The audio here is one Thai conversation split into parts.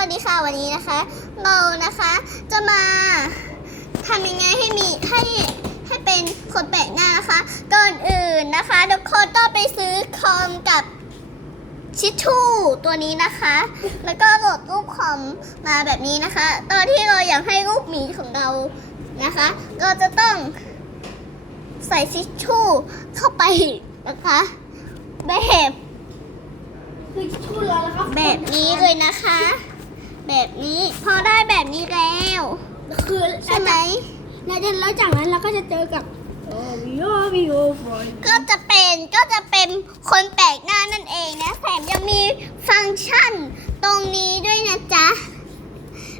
วัสดีค่ะวันนี้นะคะเรานะคะจะมาทำยังไงให้มีให้ให้เป็นคนแปลกหน้านะคะก่อนอื่นนะคะทุกคนต้องไปซื้อคอมกับชิชชู่ตัวนี้นะคะ แล้วก็โหลดรูปคอมมาแบบนี้นะคะ ตอนที่เราอยากให้รูปหมีของเรานะคะ เราจะต้องใส่ชิชชู่เข้าไปนะคะแบบคือชุดแล้วนะครับแบบนี้เลยนะคะ แบบนี้ พอได้แบบนี้แล้ว คือใช่ไหมแล้วจากแล้วจากนั้นเราก็จะเจอกับโอ้วิโอวิโอฟอยก็จะเป็นก็จะเป็นคนแปลกหน้านั่นเองนะแถมยังมีฟังก์ชันตรงนี้ด้วยนะจ๊ะ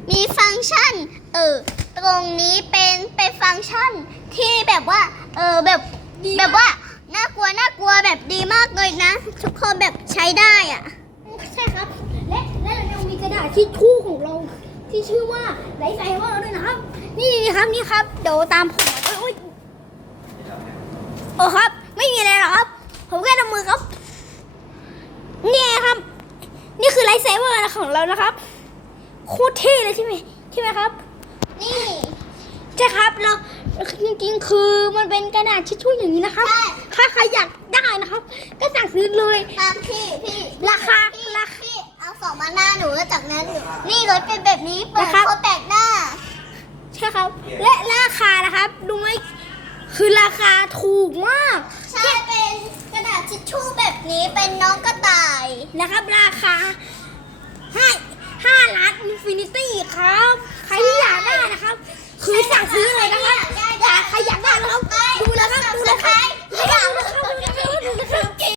มีฟังก์ชัน เออ ตรงนี้เป็นเป็นฟังก์ชันที่แบบว่า เออแบบแบบว่าน่ากลัวน่ากลัวแบบดีมากเลยนะ ทุกคนแบบใช้ได้อะ ใช่ครับ และและเรายังมีกระดาษทิชชู่ของเรา ที่ชื่อว่าไลท์ไซเวอร์ด้วยนะครับ นี่ครับนี่ครับเดี๋ยวตามผมมาด้วยอุ๊ยโอ้ครับ ไม่มีอะไรหรอกครับ ผมแค่ทำมือครับนี่ไงครับ นี่คือไลท์ไซเวอร์ของเรานะครับโคตรเท่เลยใช่ไหมใช่ไหมครับ นี่ใช่ครับเราจริงๆคือมันเป็นกระดาษทิชชู่อย่างนี้นะครับใช่ถ้าใครอยากได้นะครับ ก็สั่งซื้อเลยตามพี่ นั้นหนูนี่เลยเป็นแบบนี้เปิดนะครับคนแปลกหน้า ใช่ครับ และราคานะครับดูไหมคือราคาถูกมากใช่เป็นกระดาษทิชชู่แบบนี้เป็นน้องกระต่าย นะครับ ราคาห้าห้าล้านอินฟินิตี้ครับ